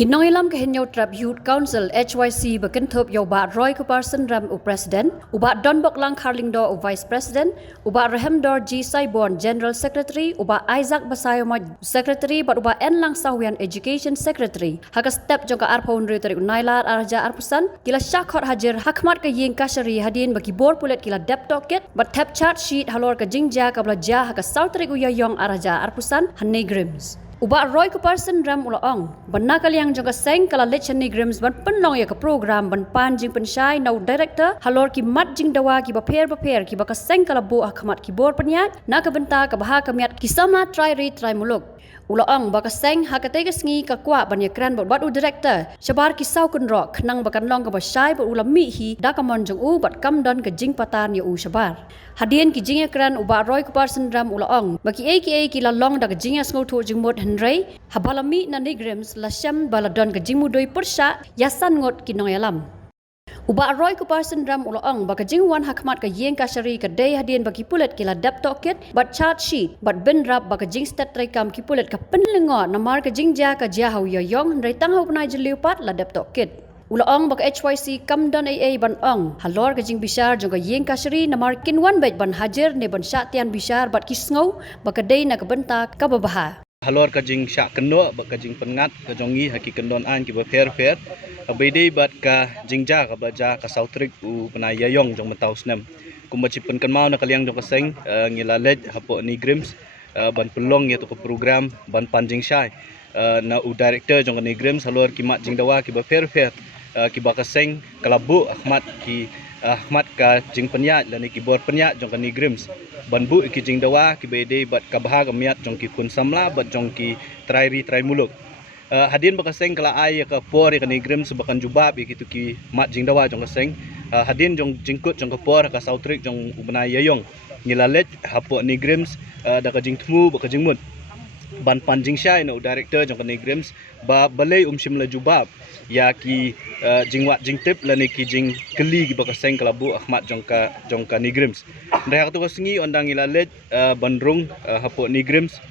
Kinongilam kahinyaw trap Youth Council HYC berkentup yaw ba Roy Kuparsan Ram u President, uba Don Boklang Carlingdo u Vice President, uba Rahemdor G. Saibon General Secretary, uba Isaac Basayoma Secretary, bat uba N. Lang Sahwian Education Secretary. Haka step jangka arpaun ritari unailar arja arpusan, kila syakhot hajar hakmat ke ying kasyari hadin bagi bor pulet kila dep toket, bat tap chart sheet halor ke jingja kabla jah haka sautari uyayong arja arpusan hanay grims. Uba Roy Kuparsan Ram ulaong, banna kaliang jangka seng kala lechan ni grims ban penlong ya ke program ban pan jing pensyai nau director halor ki mat jing dawa ki baper ki baka seng kala bu akmat ki bor penyat na ke benta ke baha kemiat ki sama try muluk. Ulaong baka seng hakatega sngi ka kwa ban ya kran bat u director shabar ki sau kun rock nang bakan long ke basyai bat ulam mi hi da kamon jong u bat kam don ke jing patan ya u shabar. Hadian ki jing kran uba Roy Kuparsan Ram ulaong baki ki la long da ke jing sngo thu jing mot henrei habalami na ni grims la syam baladon ke jing mudoi persya yasan ngot ki noyalam. Uba Roy Kuparsan Ram ulaong baka jingwan hakmat ka yeng kasyari ka day hadian bagi pulet kila dap toket bat chart sheet bat ben rap baka jing stat rekam ki pulet ka penlengo namar ka jingja ka jahau yoyong rai tanghau panai jeliupat la dap toket. Ulaong baka HYC kamdan AA ban ong halor ka jing bisar jong ka yeng kasyari namar kinwan bet ban hajar ne ban syatian bisar bat kisngau baka day na kabenta ka babaha. Halor ka jing syak keno baka jing pengat ka jongi haki kendon an ki ba fair abede bat ka jingja ka baja ka sautrik u penayayong jong mentau snem kumbaci pen mau na kaliang jong kaseng ngilalet hapo ni grims ban pelong ya to program ban panjing syai na u director jong ni grims halor ki mat jing dawa ki ba fair ki ba kaseng kalabu Ahmad ka jing penyat lan ki bor penyat jong ni grims ban bu ki jing dawa ki bede bat ka baha ka miat jong ki kun samla bat jong ki try muluk. Hadin bakaseng kala ay ka por ka ni grims bakan jubab ikitu ki mat jing dawa jong kaseng hadin jong jingkut jong ka por ka sautrik jong ubna yayong nilalet hapo ni grims da ka jing tmu baka jing mut ban panjing syai no director jong ka ni grims ba balai shimla jubab ya ki jingwat jing tip la ni ki jing keli ki bakaseng kala bu Ahmad jong ka ni grims ndai ka tu singi ondang nilalet bandrung hapo ni grims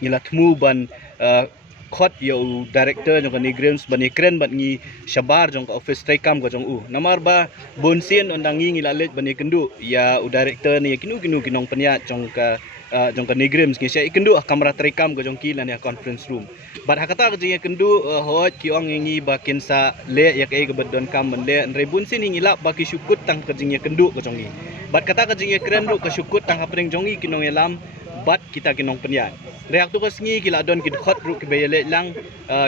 nilatmu ban khot yo director jong ni grims bani kren bat ngi shabar jong office trekam ko jong u namar ba bonsin ondang ngi lalet bani kendu ya u director ni kinu kinong penyat jong ka ni grims ngi sai kendu kamera trekam ko jong ki lan ya conference room bat hakata ko jing kendu hot ki ong ngi ba kinsa le ya kai ko badon kam le re bonsin ngi lap ba ki syukut tang ko jing kendu ko jong ngi bat kata ko jing kren du ko syukut tang hapring jong ngi kinong elam bat kita kinong penyat reak tu kasngi kila don ki khot ru ki bayale lang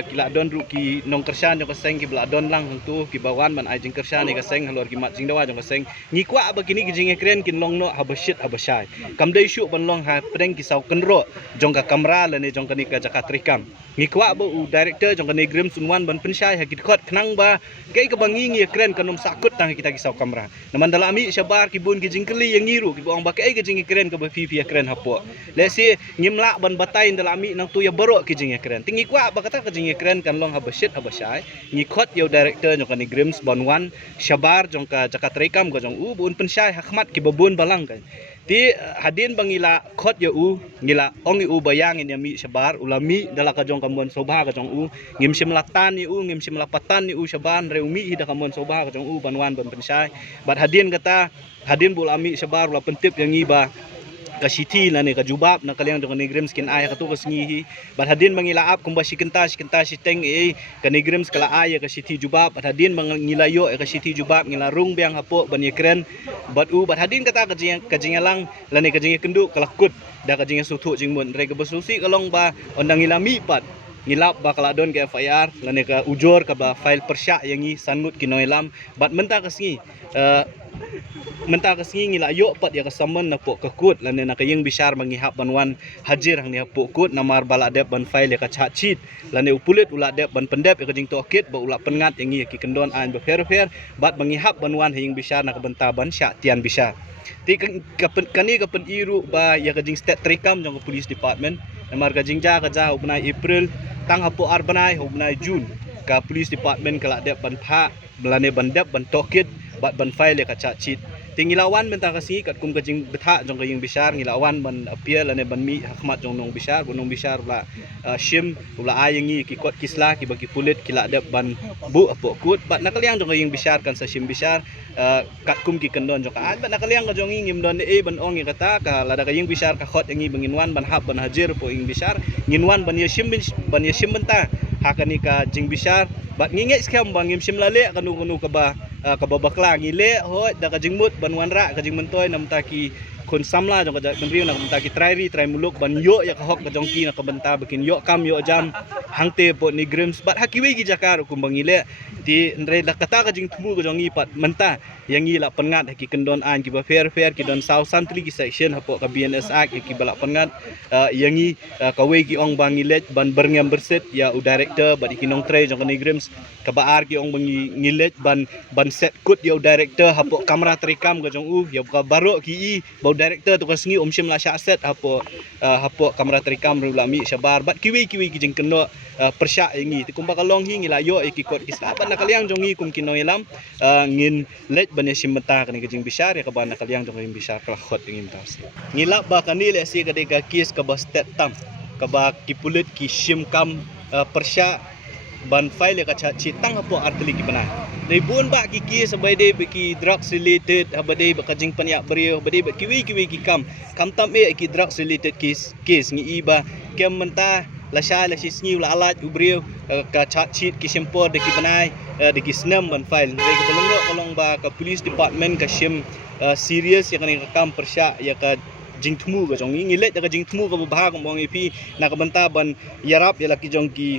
kila don ru ki nong kersan jong kaseng ki bla don lang tu ki bawan man ai jing kersan ni kaseng halor ki mat jing dawa jong kaseng ngi kwa ba kini ki jing kren kin long no habashit habashai kam dai shu ban long ha preng ki sau kenro jong ka kamera le ni jong ka ni ka jakat rikam ngi kwa ba u director jong ka ni grim sunwan ban pensyai ha ki khot knang ba kai ka bangi ngi kren kanom sakut tang kita ki sau kamera naman dalami syabar ki bun ki jing keli yang ngiru ki bong ba kai ka jing kren ka ba fi kren hapo le si ngimla ban batai dalami nang tu ya borok ki jing kren tingi kwa ba kata ka jing kren kan long habashit habashai ngi khot yo director jong ka ni grims bonwan syabar jong ka jakat rekam ko jong u bun pensyai hakmat ki babun balang kan ti hadin bangila khot yo u ngila ongi u bayang ni mi syabar ulami dala ka jong kamon sobha ka jong u ngim simlatan ni u ngim simlapatan ni u syaban reumi hida kamon sobha ka jong u banwan ban pensyai bat hadin kata hadin bulami syabar ula pentip yang iba ka city na ni ka jubab na kaliang jong ni grims kin ay ka tu kasngihi bat hadin mangilaap kumba sikenta teng ka ni grims kala ay ka city jubab bat hadin mangilayo ka city jubab ngilarung biang hapo ban yekren bat hadin kata ka jing lang lani ka jing kendu kalakut da ka jing sutu jing mun re ka besusi kalong ba ondang ngilami pat ngilap ba kala don ka FIR lani ka ujor ka ba file persya yang i sanmut kinoilam bat menta kasngi ngila yo pat ya kasaman na po kakut lan na kayeng bisar mangihap banwan hajir hang ni po kut namar bala dep ban file ya ka chachit lan upulit ula dep ban pendep ya kajing tokit ba ula pengat yang ki kendon an ba fair bat mangihap banwan hayeng bisar na kabenta ban sya tian bisar ti kani ka pen iru ba ya kajing state trekam jong police department namar kajing ja ka ja ubnai April tang hapo arbanai ubnai June ka police department kala dep ban pha melane ban dep ban tokit bat ban file ya ka chachit Tingilawan benta kasi kat kum kajing betha jong kajing bishar ngilawan ban appeal ane ban mi hakmat jong nong bishar bunong bishar la shim ula ayangi ki kot kisla ki bagi pulit kila dep ban bu apo kut bat nakaliang jong kajing bishar kan sa shim bishar kat kum ki kendon jong ka bat nakaliang ka jong ngim don ban ong kata ka lada kajing bishar ka khot yangi banginwan ban hab ban hajir po ing bishar nginwan ban ya shim benta hakani ka jing bishar bat ngingek skam bang ngim shim lale kanu ka ba kababakla ngile ho da kajing mut ban wanra kajing mentoy nam taki kun samla jong kajak penriu nam taki trai muluk ban yo ya kahok kajong ki na kabenta bikin yo kam yo jam hangte po ni grims bat hakiwi gi jakar kum bangile ti ndre da kata kajing tumu kajong i pat menta yang i la pengat haki kendon an ki ba fair ki don south santli ki section hapo ka BNS act ki bala pengat yang i kawe ki ong bangile ban berngam berset ya u director bat ikinong trai jong ni grims ka baar ki ong bangi ngilet ban set kut ya director hapo kamera terikam kajong ya ka baro ki i director tu kasngi shim la syaset hapo kamera terikam rula mi syabar bat kiwi kijing keno persyak yangi tikum bakalong hi ngila yo ikikot kisla bat nakaliang jongi kum kino ilam ngin let ban shim mata kani kijing bishar ya ka ban nakaliang jong bishar kala khot ngin tas ngila ba kani le si kade ka kis ka ba stat tam ka ba kipulit ki shim kam persyak ban file ka citang hapo artili ki banai dai bun ba ki sabai de ki drugs related habade ba kajing panyak beriu habade ba kiwi ki kam tam e ki drugs related case ngi iba kem menta la sha la sisngi la alat ubriu ka chat ki sempor de ki banai de ki snam ban file dai ka belengok kolong ba ka police department ka shim serious ya kan kam persyak ya ka jing thumu ka jong ngilet ka jing thumu ka bahag mong ipi na ka benta ban yarap ya la ki jong ki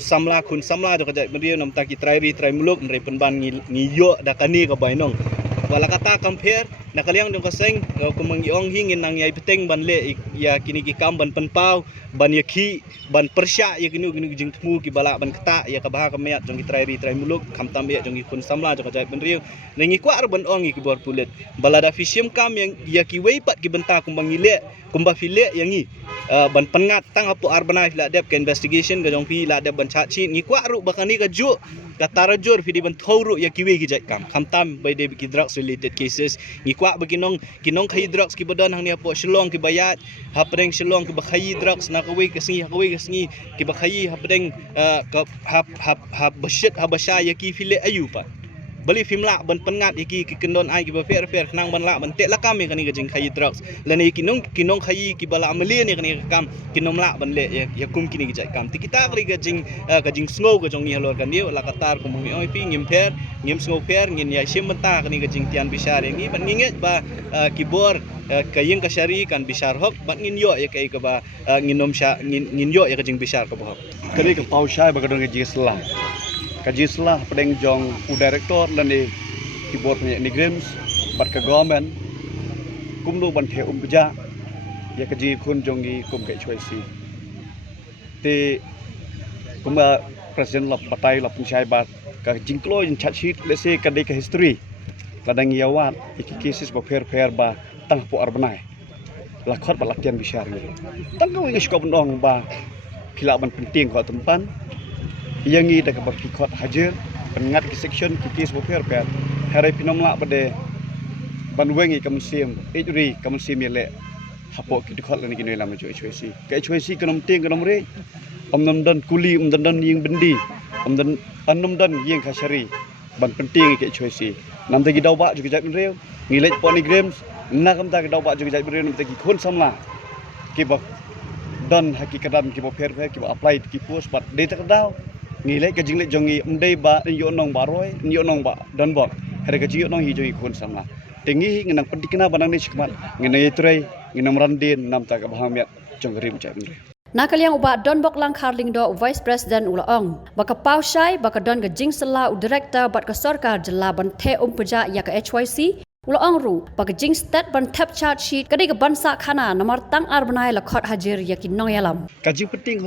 samla do kajak beriu nam taki trai muluk nrai penban ngiyo da kani ka bainong wala kata compare nakaliang dong kaseng kumang iong hingin nang yai peteng ban le ya kini ki kam ban penpau ban yaki ban persya ya kini jing temu ki bala ban kata ya ka baha ka mayat jong ki trai muluk kam tam ya jong ki kun samla do kajak beriu nengi kwa ban ong ki bor pulet bala da fishim kam yang ya ki wei pat ki benta kumbang ile kumba file yangi ban pengat tang apu arbanai la dep ke investigation ga jong pi la dep ban chachi ngi kwa ru bakani ga ju ka tarajur fi di ban thoru ya kiwe gi jai kam tam by de ki drugs related cases ngi kwa baginong kinong khai drugs ki badan hang ni apo shlong ki bayat hapreng shlong ki bakhai drugs na kawe kasngi ki bakhai hapreng ka hab bashit habasha ya ki file ayupa bali fimla ban pengat iki ki kendon ai ki ba fair nang ban la ban te la kam kani ga jing khai drugs lani kinong khai ki bala amali ni kani kam kinom la ban le ya kum kini gi jai kam ti kita kali ga jing sngo ga jong ni halor kan dio la katar kum mi oi pi ngim sngo fair ngin ya shim mata kani ga jing tian bishar ngi ban nginget ba ki bor kayeng ka syari kan bishar hok ban ngin yo ya kai ka ba nginom sha ngin yo ya ga jing bishar ka ba kani ka pau syai ba ga dong ji selah kajislah pedeng jong u director lani keyboard ni grims bat ka government kum lu ban the beja ya kaji kun jongi kum ke choi si te kuma presiden lap patai lap pensyai bat ka jingklo in chat sheet let's say ka de ka history kadang yawat iki cases ba fair ba tang po arbanai la khot ba latian bishar ni tang ko ngi skop ndong ba kila ban penting ko tempan yang ini dah berfikir hajar pengat ke section kikis berfair hari pinomla pada banwengi kamusim ejuri kamusim yele hapok kidikot lani kini lama cuci ke cuci kenom ting kenom re omnom dan kuli omnom dan yang bendi omnom dan yang kasari ban penting ke cuci nam tagi dau bak juga jat reu ngilet poni games nak am tagi dau bak juga jat reu nam tagi kun samla kibak dan hakikatan kibak fair kibak apply ki post bat data kedau ngilek ke jinglet jongi mdei ba yo nong baroi yo nong ba dan bok hari ke yo nong hi jongi kun sama tinggi ngenang pendikna banang ni chikmat ngenai trai ngenam randin nam ta ka bahamiat jong rim cha mre Nakaliang uba Don Bok Lang Karling do Vice President Ulaong baka pausyai baka don ke jing sela u director bat ka sarkar jela ban the peja ya ka HYC Ulaong ru baka jing stat ban tap chart sheet kadai ka bansa khana nomor tang arbanai la khot hajir yakin nong yalam kaji penting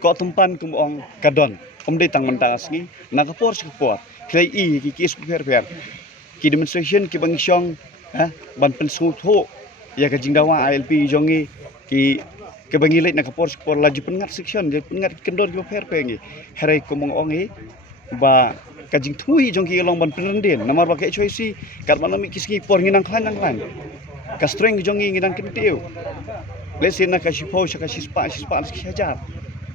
ko tempan kum ong kadon dei tang mentang asngi nakapor skapor klei i ki kis fair ki demonstration ki bangsyong ban pensu tho ya ka jingdawa ILP jongi ki ke bangilet nakapor skapor laju pengat section je pengat kendor ki fair ngi herai kum ong ba kajing thui jong ki long ban penrendin namar ba ke HYC kat mana mi kiski por nginang klan ka streng jong nginang kentiu lesina ka sipo ka sispa hajar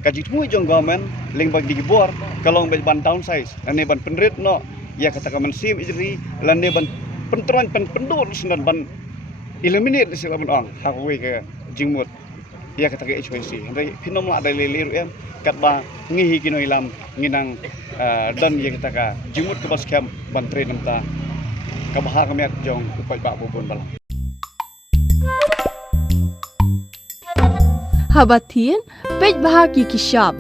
kajing thui jong government leng bag digibor kalong ban downsize ane ban penrit no ya kata kaman sim ijri lane ban pentron pendur senan ban eliminate sila ban ong hakwe ke jingmut ya kata ke HYC ndai pinom la dai le em kat ba ngihi kino ilam nginang dan ya kita ka jingmut ke bas kem ban tre namta ka bahar kamet jong upai ba bubun bala Habatin pej bahagi kishap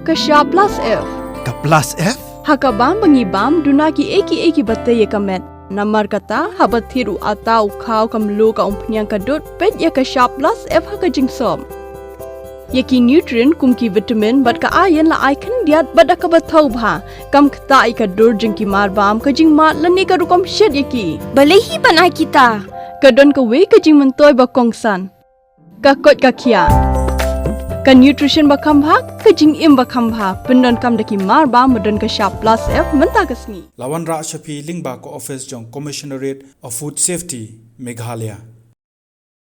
plus F Ka plus F? hakabam bangibam dunaki eki batte ye kamet namar kata habathiru atau khau kamlu ka umpnyang kadut pej ya kishap plus F haka jingsom yaki nutrient kumki vitamin bat ka iron la icon diat bada ka bathau bha kam khta ka dur jingki marbam ka jingma lani ka rukom shed yaki balehi banai kita kadon ka we ka jing mentoy ba kongsan ka kot ka khia ka nutrition ba khambha ka jing im ba khambha pendon kam daki marba modon ka sharp plus F menta kasni Lawan Ra Shafi Lingba ko office jong Commissionerate of Food Safety Meghalaya